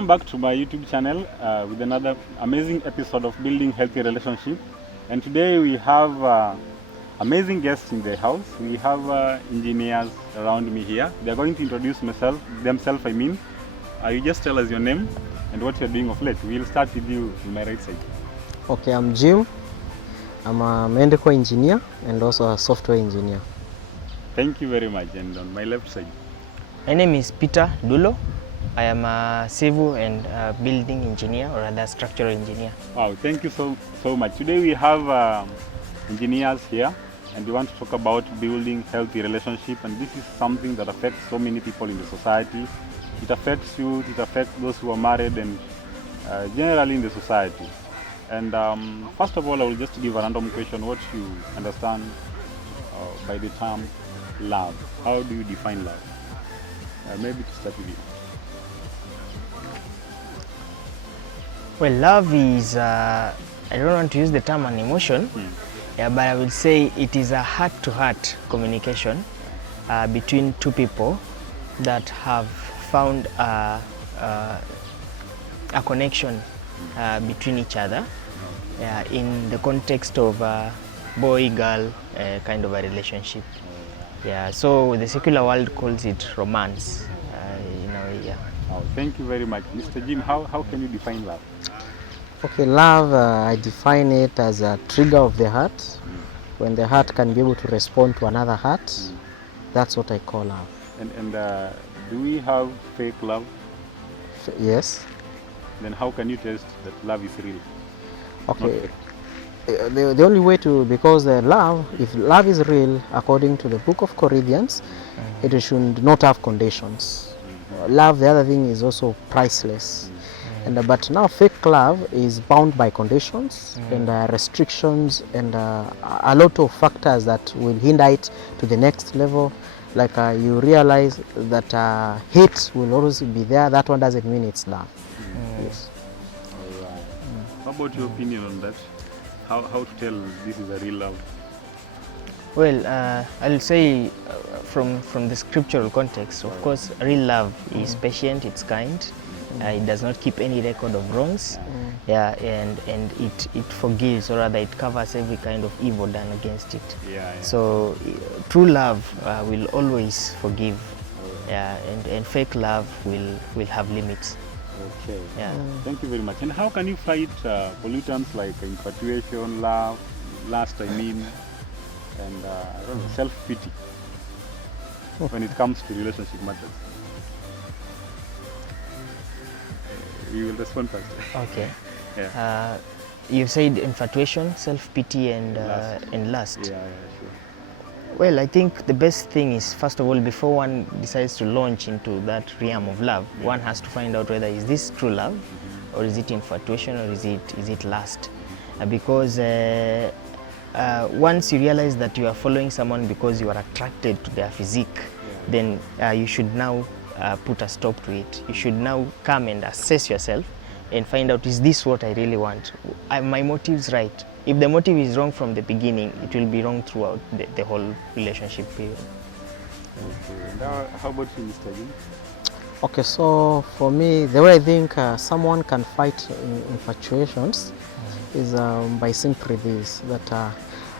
welcome back to my YouTube channel with another amazing episode of Building Healthy Relationship. And today we have amazing guests in the house. We have engineers around me here. They are going to introduce themselves. You just tell us your name and what you're doing of late. We'll start with you on my right side. Okay, I'm Jim. I'm a medical engineer and also a software engineer. Thank you very much. And on my left side. My name is Peter Dulo. I am a civil and building engineer, or rather structural engineer. Wow, thank you so much. Today we have engineers here, and we want to talk about building healthy relationship. And this is something that affects so many people in the society. It affects youth, it affects those who are married, and generally in the society. And first of all, I will just give a random question. What you understand by the term love? How do you define love? Maybe to start with you. Well, love is, I don't want to use the term an emotion, but I would say it is a heart-to-heart communication between two people that have found a connection between each other in the context of boy-girl kind of a relationship. Yeah, so the secular world calls it romance. Oh, thank you very much. Mr. Jim, how can you define love? Okay, love, I define it as a trigger of the heart. When the heart can be able to respond to another heart, that's what I call love. And do we have fake love? Yes. Then how can you test that love is real? Okay. The only way to, because love, if love is real, according to the book of Corinthians, it should not have conditions. Love, the other thing, is also priceless. But now fake love is bound by conditions and restrictions and a lot of factors that will hinder it to the next level. Like you realize that hate will always be there. That one doesn't mean it's love. Yes. All right. How about your opinion on that? How to tell this is a real love? Well, I'll say from the scriptural context, of course, real love is patient, it's kind, it does not keep any record of wrongs, and it forgives, or rather it covers every kind of evil done against it. So true love will always forgive, and fake love will have limits. Okay. Thank you very much. And how can you fight pollutants like infatuation, lust, and I don't know, self-pity when it comes to relationship matters? You will respond first. Okay. You said infatuation, self-pity, and lust. Yeah, sure. Well, I think the best thing is, first of all, before one decides to launch into that realm of love, one has to find out whether is this true love, or is it infatuation, or is it lust? Because once you realize that you are following someone because you are attracted to their physique, then you should now put a stop to it. You should now come and assess yourself and find out, is this what I really want? My motive's right. If the motive is wrong from the beginning, it will be wrong throughout the whole relationship period. Okay. Now, how about you, Mr. Jim? Okay, so for me, the way I think someone can fight infatuations is by simply this, that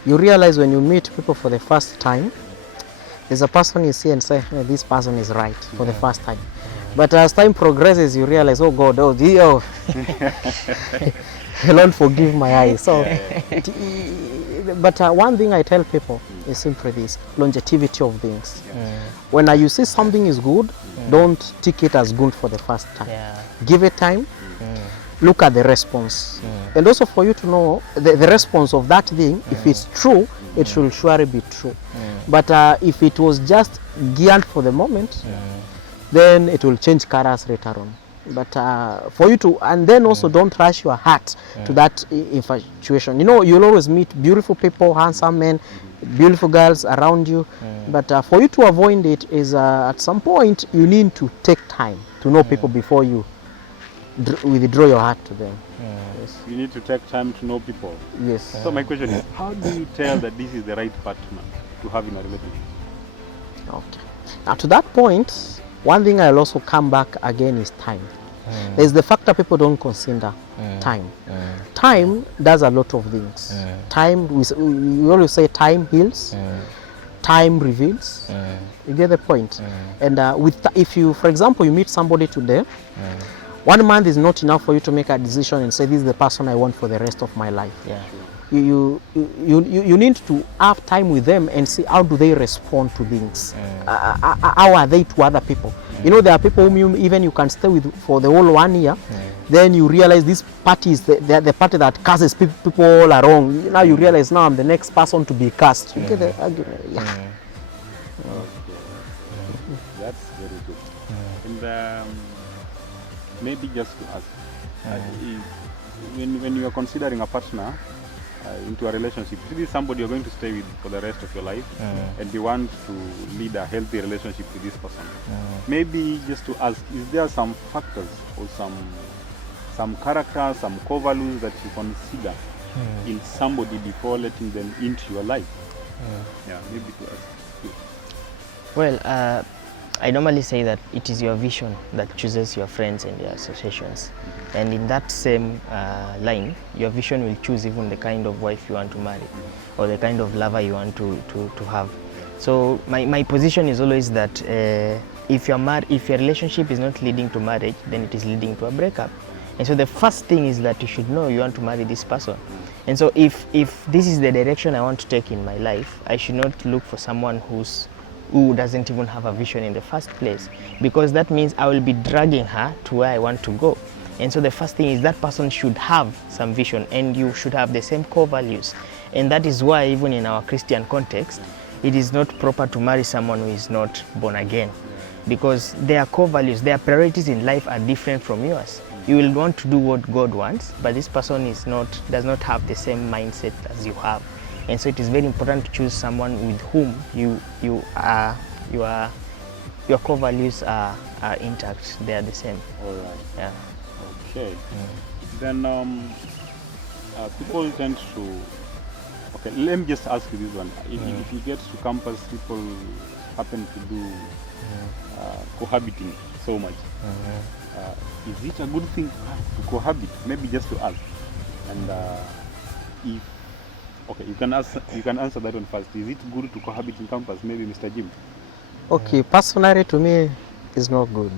you realize when you meet people for the first time, there's a person you see and say, hey, this person is right for the first time. But as time progresses, you realize, oh God, Lord forgive my eyes. So, but one thing I tell people is simply this: longevity of things. When you see something is good, don't take it as good for the first time. Give it time. Look at the response, and also for you to know the response of that thing. If it's true, it should surely be true. But if it was just geared for the moment, then it will change colors later on. But for you to, and then also don't rush your heart to that infatuation. You know, you'll always meet beautiful people, handsome men, beautiful girls around you. But for you to avoid it is at some point you need to take time to know people before you withdraw your heart to them. Yes. You need to take time to know people. Yes. So my question is, how do you tell that this is the right partner to have in a relationship? Okay. Now to that point, one thing I'll also come back again is time. There's the factor people don't consider, time. Time does a lot of things. Time, we always say time heals, time reveals. You get the point? And if you, for example, you meet somebody today, 1 month is not enough for you to make a decision and say, this is the person I want for the rest of my life. Yeah. You need to have time with them and see how do they respond to things. How are they to other people? You know, there are people whom you can stay with for the whole 1 year. Then you realize this party is the party that curses people all around. Now you realize, now I'm the next person to be cursed. You get the argument? Yeah. Okay. That's very good. And maybe just to ask, when you are considering a partner into a relationship, this is somebody you're going to stay with for the rest of your life, and you want to lead a healthy relationship with this person. Maybe just to ask, is there some factors or some character, some core values that you consider in somebody before letting them into your life? Yeah, maybe to ask you. Well, I normally say that it is your vision that chooses your friends and your associations. And in that same line, your vision will choose even the kind of wife you want to marry or the kind of lover you want to have. So my position is always that if your relationship is not leading to marriage, then it is leading to a breakup. And so the first thing is that you should know you want to marry this person. And so if this is the direction I want to take in my life, I should not look for someone who doesn't even have a vision in the first place, because that means I will be dragging her to where I want to go. And so the first thing is that person should have some vision, and you should have the same core values. And that is why even in our Christian context, it is not proper to marry someone who is not born again, because their core values, their priorities in life are different from yours. You will want to do what God wants, but this person does not have the same mindset as you have. And so it is very important to choose someone with whom your core values are intact. They are the same. All right. Yeah. Okay. Then people tend to. Okay, let me just ask you this one. If you get to campus, people happen to do cohabiting so much. Is it a good thing to cohabit? Maybe just to ask. And if okay, you can answer that one first. Is it good to cohabit in campus? Maybe Mr. Jim. Okay, personally to me, it's not good.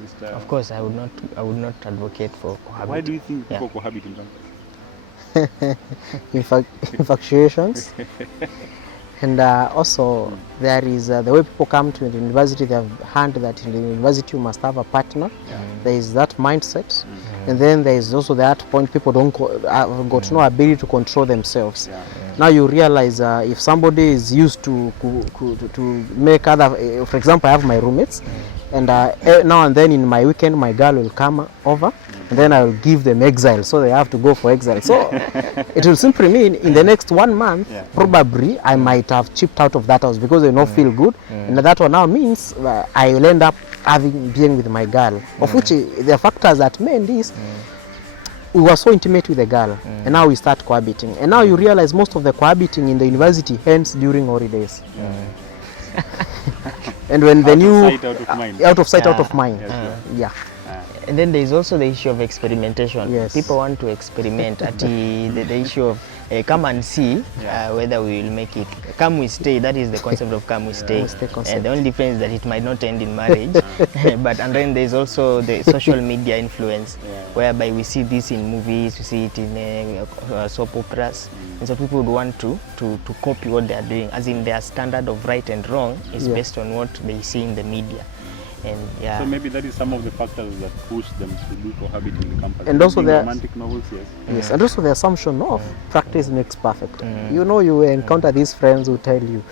Mr. Of course, I would not advocate for cohabiting. Why do you think people cohabit in campus? In fact, infatuations. And also there is the way people come to the university, they have heard that in the university you must have a partner. There is that mindset. And then there is also that point people don't got no ability to control themselves. Now you realize if somebody is used to make other, for example, I have my roommates, and now and then in my weekend my girl will come over, and then I will give them exile, so they have to go for exile. So it will simply mean in the next 1 month, probably I might have chipped out of that house because they don't feel good, and that one now means I will end up being with my girl, of which the factors that made this, we were so intimate with the girl, and now we start cohabiting, and now you realize most of the cohabiting in the university ends during holidays. And when the new out of sight, out of mind. Yeah. And then there is also the issue of experimentation. Yes. People want to experiment at the issue of come and see whether we will make it. Come we stay, that is the concept of come we stay. And the only difference is that it might not end in marriage. And then there is also the social media influence, whereby we see this in movies, we see it in soap operas. And so people would want to copy what they are doing, as in their standard of right and wrong is based on what they see in the media. And so maybe that is some of the factors that push them to do cohabiting in the campus. And also the romantic novels, yes, and also the assumption of practice makes perfect. You know, you encounter these friends who tell you,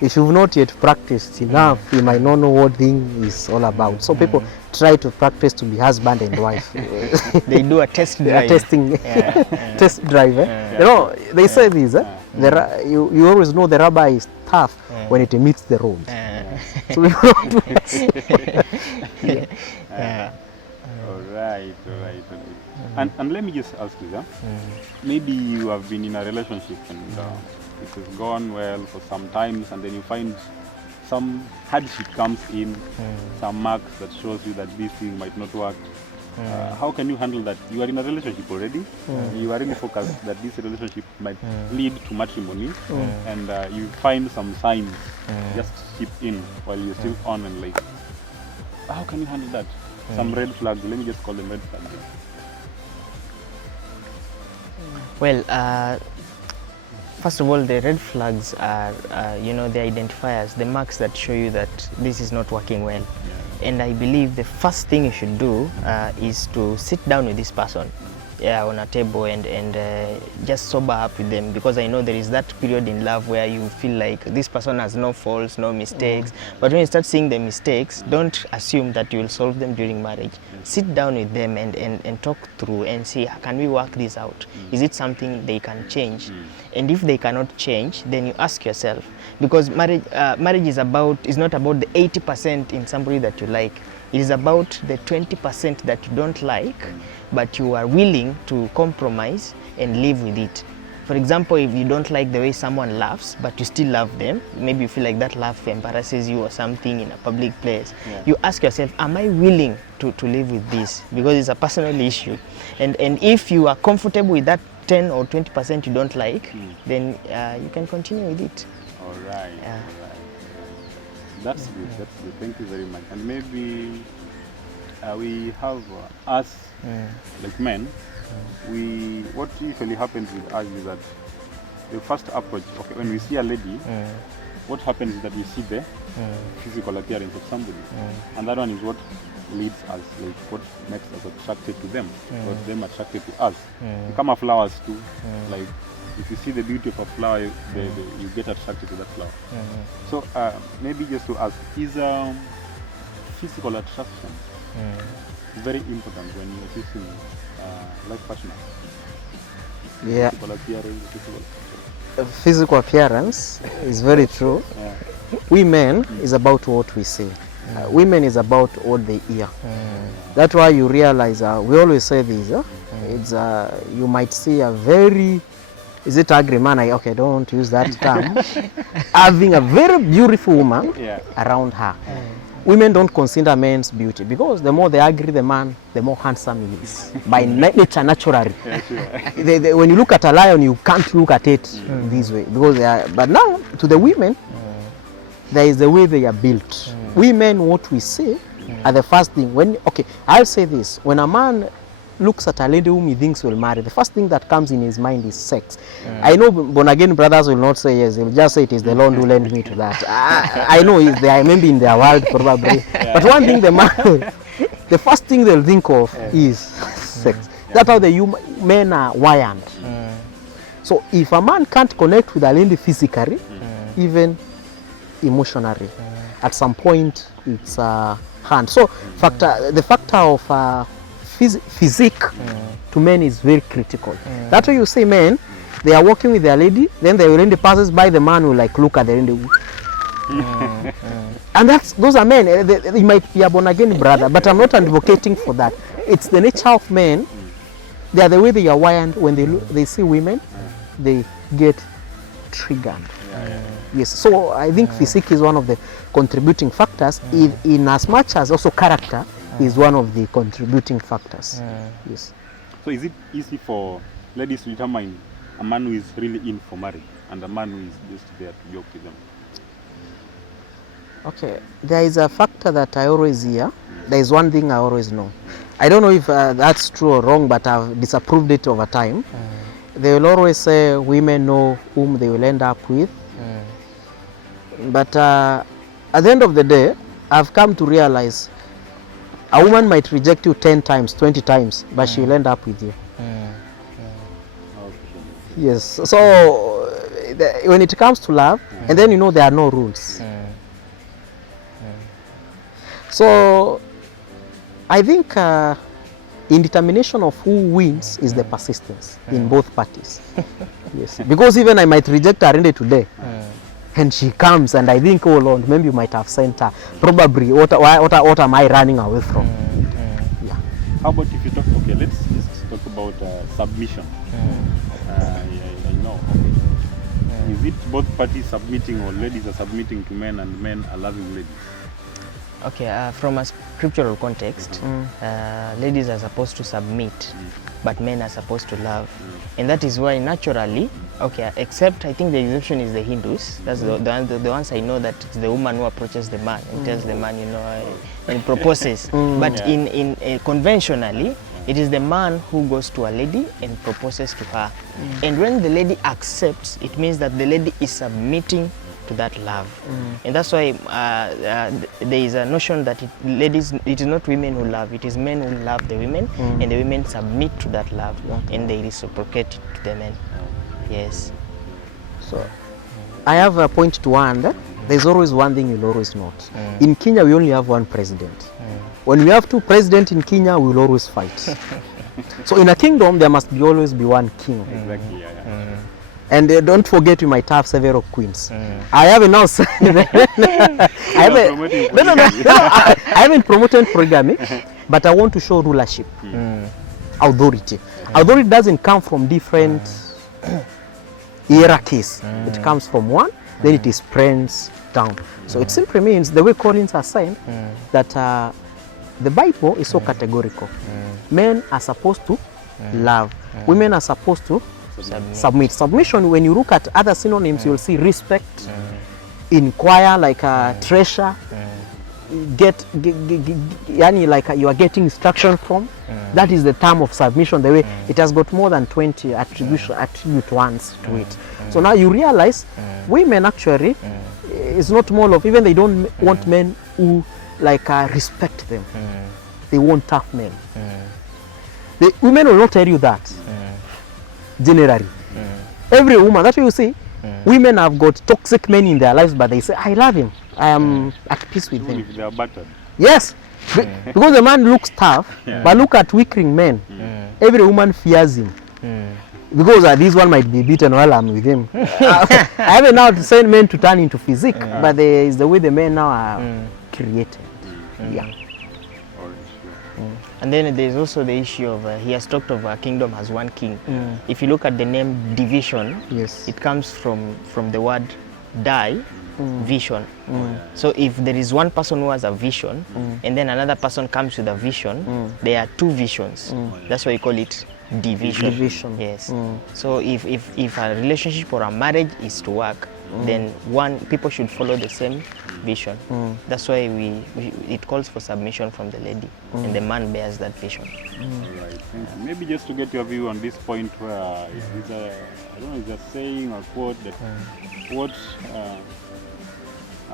if you've not yet practiced enough, you might not know what thing is all about. So people try to practice to be husband and wife. They do a test drive. Testing test drive. You know, they say this. You always know the rubber is tough when it meets the road. So we don't do All right. And let me just ask you, maybe you have been in a relationship and it has gone well for some times, and then you find some hardship comes in, some marks that shows you that this thing might not work. How can you handle that? You are in a relationship already. You are really focused that this relationship might lead to matrimony, and you find some signs just chip in while you're still on, and like, how can you handle that? Some red flags. Let me just call them red flags. Well, first of all, the red flags are, the identifiers, the marks that show you that this is not working well. And I believe the first thing you should do is to sit down with this person on a table and just sober up with them, because I know there is that period in love where you feel like this person has no faults, no mistakes. But when you start seeing the mistakes, don't assume that you will solve them during marriage. Sit down with them and talk through and see, can we work this out? Is it something they can change? And if they cannot change, then you ask yourself, because marriage is not about the 80% in somebody that you like. It is about the 20% that you don't like, but you are willing to compromise and live with it. For example, if you don't like the way someone laughs, but you still love them, maybe you feel like that laugh embarrasses you or something in a public place, you ask yourself, am I willing to live with this? Because it's a personal issue. And if you are comfortable with that 10 or 20% you don't like, then you can continue with it. All right. That's good. That's good. Thank you very much. And maybe we have us, like men. What usually happens with us is that the first approach. Okay, when we see a lady, what happens is that we see the physical appearance of somebody, and that one is what leads us, like what makes us attracted to them, or them attracted to us. Become a flowers too, like. If you see the beauty of a flower, you get attracted to that flower. So maybe just to ask, is physical attraction very important when you're choosing life partner? Yeah. Physical appearance, Physical appearance is very true. We men is about what we see. Women is about what they hear. That's why you realize, we always say this, it's you might see a very, is it ugly man? Okay, don't use that term. Having a very beautiful woman around her. Women don't consider men's beauty, because the more they agree the man, the more handsome he is. By nature, naturally. When you look at a lion, you can't look at it this way, because they are. But now, to the women, there is the way they are built. Women, what we see, are the first thing. I'll say this: when a man looks at a lady whom he thinks will marry, the first thing that comes in his mind is sex. I know born again brothers will not say yes, they'll just say it is the Lord who led me to that. I know they are maybe in their world probably. But one thing the first thing they'll think of is sex. That's how the men are wired. So if a man can't connect with a lady physically, even emotionally, at some point it's a hand. So the factor of physique to men is very critical. That's why you see men, they are walking with their lady, then the lady passes by, the man will like look at the lady. And those are men. They might be a born again brother, but I'm not advocating for that. It's the nature of men. They are the way they are wired. When they see women, they get triggered. Yes. So I think physique is one of the contributing factors, in as much as also character is one of the contributing factors. Yes. So is it easy for ladies to determine a man who is really in for marriage and a man who is just there to joke with them? Okay, there is a factor that I always hear. There is one thing I always know. I don't know if that's true or wrong, but I've disapproved it over time. They will always say women know whom they will end up with. But at the end of the day, I've come to realize a woman might reject you 10 times, 20 times, but she will end up with you. Yes. So when it comes to love, and then there are no rules. So I think in determination of who wins is the persistence in both parties. Yes. Because even I might reject her today, and she comes, and I think, oh Lord, maybe you might have sent her. Probably, what am I running away from? Yeah. How about if you talk? Okay, let's just talk about submission. I know. Okay. Is Is it both parties submitting, or ladies are submitting to men and men are loving ladies? Okay, from a scriptural context, ladies are supposed to submit, but men are supposed to love. And that is why naturally, okay, except I think the exception is the Hindus. That's the ones I know, that it's the woman who approaches the man and tells the man, you know, and proposes. But in conventionally, it is the man who goes to a lady and proposes to her. And when the lady accepts, it means that the lady is submitting to that love. And that's why there is a notion that it is not women who love, it is men who love the women, and the women submit to that love, and they reciprocate to the men. Yes. So I have a point to add. There's always one thing you'll always note. In Kenya, we only have one president. When we have two presidents in Kenya, we will always fight. So in a kingdom, there must always be one king. Exactly, yeah. And don't forget, we might have several queens. I haven't now said I haven't promoted polygamy, but I want to show rulership, authority. Authority doesn't come from different hierarchies. It comes from one, then it spreads down. So it simply means the way Corinthians are saying that the Bible is so categorical. Men are supposed to love. Women are supposed to submit. Submission, when you look at other synonyms, you'll see respect, inquire, like treasure, yani like you are getting instruction from. That is the term of submission, the way it has got more than 20 attribute ones to it. So now you realize women actually is not more of, even they don't want men who like respect them. They want tough men. The women will not tell you that. Generally, every woman, that's why you see women have got toxic men in their lives, but they say, I love him, I am at peace with him. If they are battered. Yes, because the man looks tough, but look at weakling men. Every woman fears him. Because this one might be beaten while I'm with him. I haven't now send men to turn into physique, but there is the way the men now are created. Yeah. And then there's also the issue of, he has talked of a kingdom as one king. If you look at the name division, Yes. it comes from the word die, vision. So if there is one person who has a vision, and then another person comes with a vision, there are two visions. That's why you call it division. Division. Yes. So if a relationship or a marriage is to work, then people should follow the same vision. That's why it calls for submission from the lady, and the man bears that vision. Right. Maybe just to get your view on this point, where it's I don't know, it's a saying or quote that what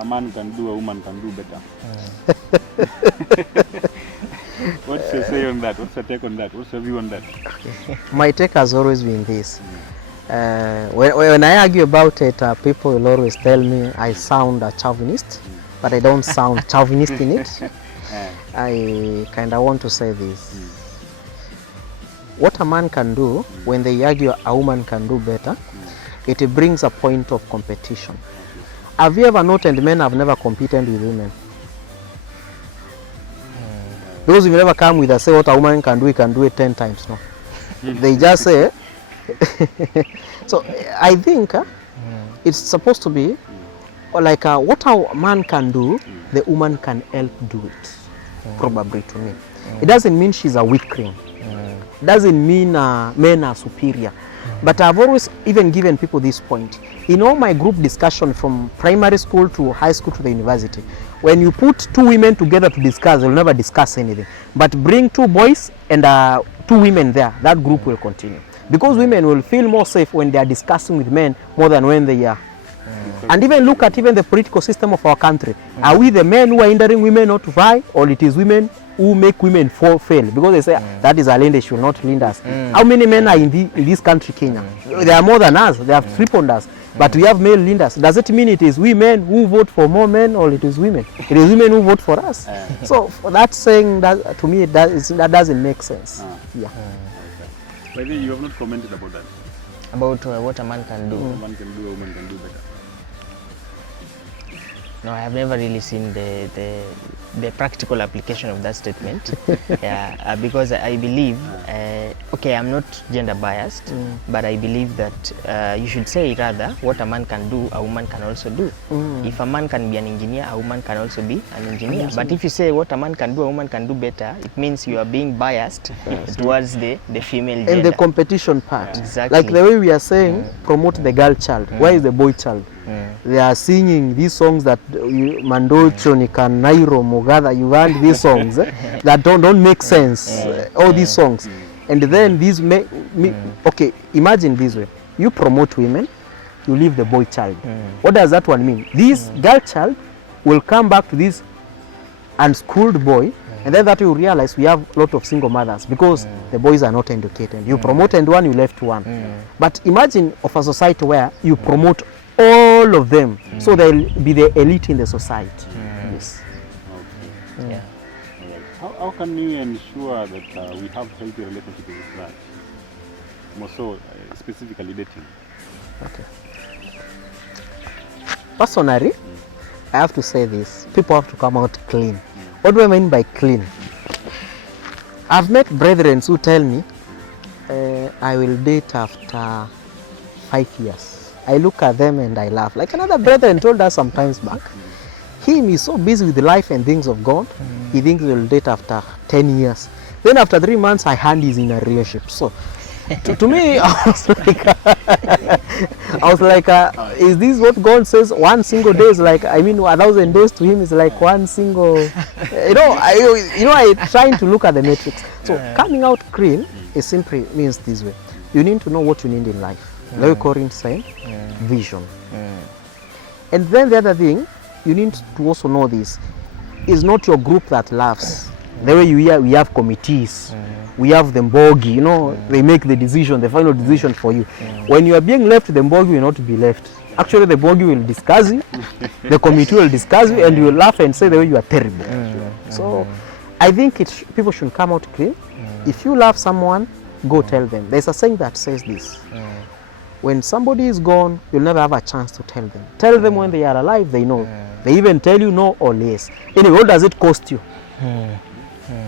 a man can do, a woman can do better. What's your say on that? What's your take on that? What's your view on that? My take has always been this. When I argue about it, people will always tell me I sound a chauvinist, but I don't sound chauvinist in it. I kind of want to say this. What a man can do, when they argue a woman can do better, it brings a point of competition. Have you ever noted men have never competed with women? Those who never come with a say what a woman can do, he can do it 10 times. No, they just say. So I think it's supposed to be like what a man can do, the woman can help do it. Probably, to me, it doesn't mean she's a weakling. Doesn't mean men are superior. But I've always even given people this point. In all my group discussion from primary school to high school to the university, when you put two women together to discuss, they'll never discuss anything. But bring two boys and two women there, that group will continue. Because women will feel more safe when they are discussing with men more than when they are. And even look at even the political system of our country. Are we the men who are hindering women not to fly, or it is women who make women fail? Because they say that is a land, they should not lead us. How many men are in this country, Kenya? There are more than us, they have tripled us. But we have male leaders. Does it mean it is we men who vote for more men, or it is women? It is women who vote for us. So that saying, that to me, that doesn't make sense. Yeah. But you have not commented about that. About what a man can do. A man can do, a woman can do better. No, I have never really seen the practical application of that statement. Yeah, because I believe, okay, I'm not gender biased, but I believe that you should say rather what a man can do, a woman can also do. If a man can be an engineer, a woman can also be an engineer. But if you say what a man can do, a woman can do better, it means you are being biased towards the female gender. And the competition part. Exactly. Like the way we are saying, promote the girl child. Where is the boy child? They are singing these songs that Mandocho, Nikan, Nairo, Mogada, you want these songs that don't make sense. All these songs. And then these okay, imagine this way. You promote women, you leave the boy child. What does that one mean? This girl child will come back to this unschooled boy, and then that you realize we have a lot of single mothers because the boys are not educated. You promoted one, you left one. But imagine of a society where you promote all of them, so they'll be the elite in the society. Yes. Okay. Yeah. How can we ensure that we have healthy relationships with that? More so, specifically dating. Okay. Personally, I have to say this. People have to come out clean. What do I mean by clean? I've met brethren who tell me, I will date after 5 years. I look at them and I laugh. Like another brethren told us some times back, him is so busy with life and things of God, he thinks he will date after 10 years. Then after 3 months, I hand is in a relationship. So to me, I was like, is this what God says? 1 single day is like, I mean, 1,000 days to him is like 1 single, I trying to look at the metrics. So coming out clean, it simply means this way. You need to know what you need in life. Like Corinne saying, vision. And then the other thing, you need to also know this, is not your group that laughs. The way you hear, we have committees, we have the mbogi, they make the decision, the final decision for you. When you are being left, the mbogi will not be left. Actually, the mbogi will discuss you, the committee will discuss you, and you will laugh and say the way you are terrible. So, I think people should come out clean. If you love someone, go tell them. There's a saying that says this. When somebody is gone, you'll never have a chance to tell them. Tell them when they are alive, they know. They even tell you no or less. Anyway, what does it cost you?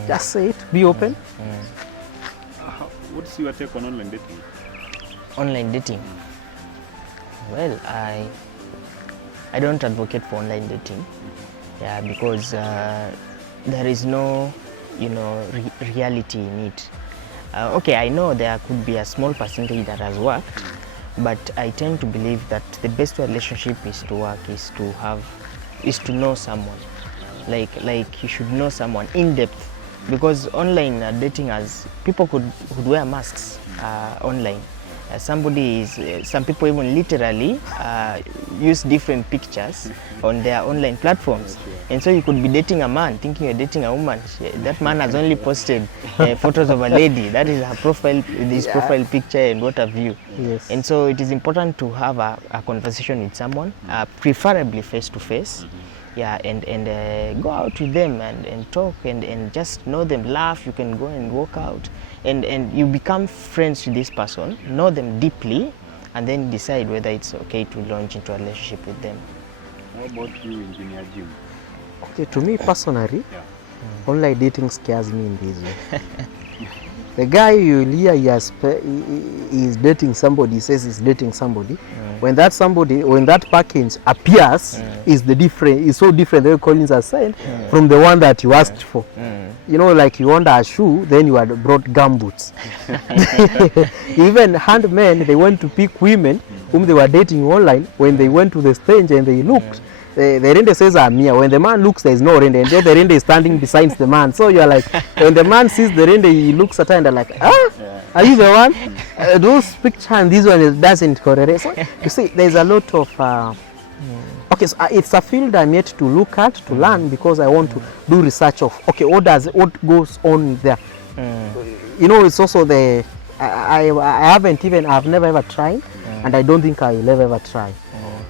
Just say it, be open. What's your take on online dating? Online dating? Well, I don't advocate for online dating. Yeah, because there is no, reality in it. Okay, I know there could be a small percentage that has worked, but I tend to believe that the best relationship is to work, is to know someone. Like you should know someone in depth, because online dating, as people could wear masks online. Some people even literally use different pictures on their online platforms, and so you could be dating a man thinking you're dating a woman. That man has only posted photos of a lady. That is her profile, his profile picture, and what have you. Yes. And so it is important to have a conversation with someone, preferably face to face. Yeah, and go out with them and talk and just know them, laugh. You can go and walk out, and you become friends with this person, know them deeply, and then decide whether it's okay to launch into a relationship with them. What about you, Engineer Jim? Okay, to me personally, online dating scares me in this way. The guy you hear he is dating somebody, says he's dating somebody. When that package appears, is so different, the way Collins has said, from the one that you asked for. Like you order a shoe, then you had brought gumboots. Even handmen, they went to pick women whom they were dating online. When they went to the stage and they looked, the rende says Amia. When the man looks, there is no rende, and then the rende is standing beside the man. So you are like, when the man sees the rende, he looks at her and they're like, are you the one? Those pictures and this one doesn't correlate. So you see, there's a lot of okay, so it's a field I'm yet to look at, to learn, because I want to do research of, okay, what goes on there. It's also I've never ever tried, and I don't think I will ever try.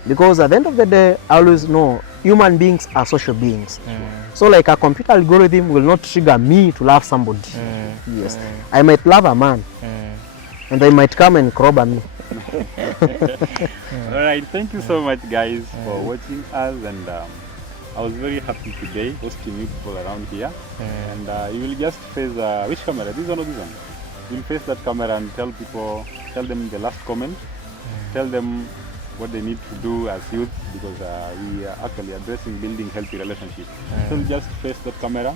Because at the end of the day, I always know human beings are social beings. So like a computer algorithm will not trigger me to love somebody. Yes, I might love a man, and they might come and rob me. All right, thank you so much, guys, for watching us, and I was very happy today hosting you people around here. And you will just face which camera? This one or this one? You'll face that camera and tell them the last comment. Tell them what they need to do as youth, because we are actually addressing building healthy relationships. So just face that camera.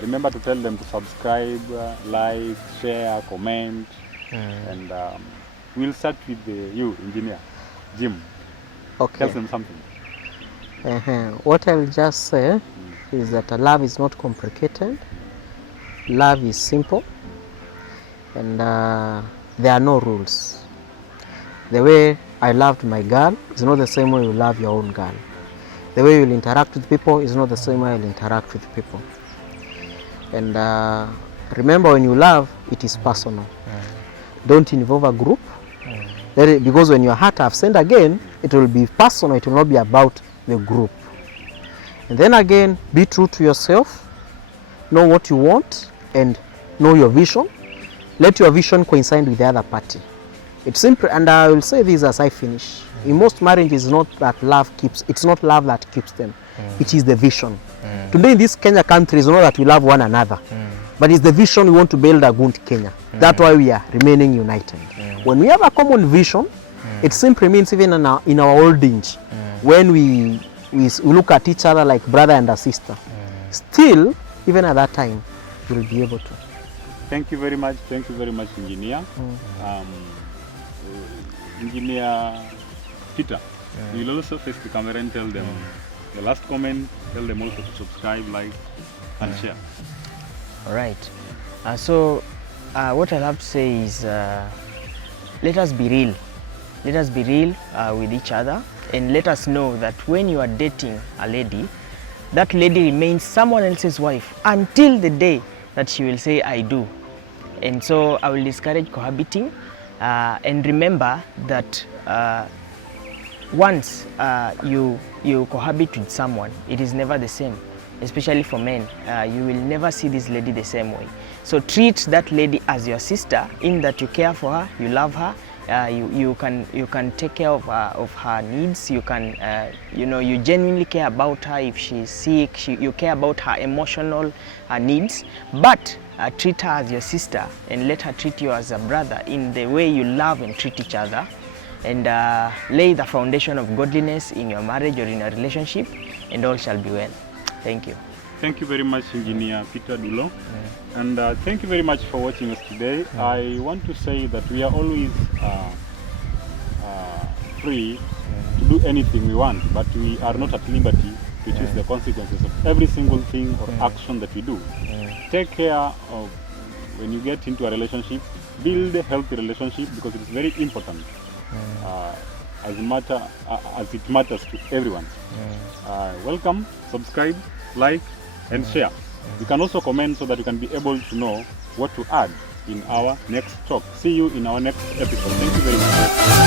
Remember to tell them to subscribe, like, share, comment, and we'll start with you, engineer, Jim. Okay. Tell them something. What I will just say is that love is not complicated. Love is simple, and there are no rules. The way I loved my girl is not the same way you love your own girl. The way you will interact with people is not the same way you'll interact with people. And remember, when you love, it is personal. Don't involve a group. Because when your heart have sinned again, it will be personal, it will not be about the group. And then again, be true to yourself, know what you want, and know your vision. Let your vision coincide with the other party. It's simple, and I will say this as I finish. In most marriages, it's not love that keeps them. It is the vision. Today in this Kenya country, it's not that we love one another, but it's the vision we want to build a good Kenya. That's why we are remaining united. When we have a common vision, it simply means even in our old age, when we look at each other like brother and a sister, still, even at that time, we'll be able to. Thank you very much, engineer. Engineer Peter, you will also face the camera and tell them the last comment, tell them also to subscribe, like, and share. All right. So what I'll have to say is let us be real. Let us be real with each other, and let us know that when you are dating a lady, that lady remains someone else's wife until the day that she will say, I do. And so I will discourage cohabiting, and remember that once you cohabit with someone, it is never the same. Especially for men, you will never see this lady the same way. So treat that lady as your sister, in that you care for her, you love her, you can take care of her needs. You can you genuinely care about her. If she's sick, you care about her emotional needs. But treat her as your sister, and let her treat you as a brother in the way you love and treat each other, and lay the foundation of godliness in your marriage or in your relationship, and all shall be well. Thank you. Thank you very much, Engineer Peter Dulo. And thank you very much for watching us today. I want to say that we are always free to do anything we want, but we are not at liberty to choose the consequences of every single thing or action that we do. Take care of when you get into a relationship, build a healthy relationship, because it is very important. As it matters to everyone. Welcome, subscribe, like, and share. You can also comment so that you can be able to know what to add in our next talk. See you in our next episode. Thank you very much.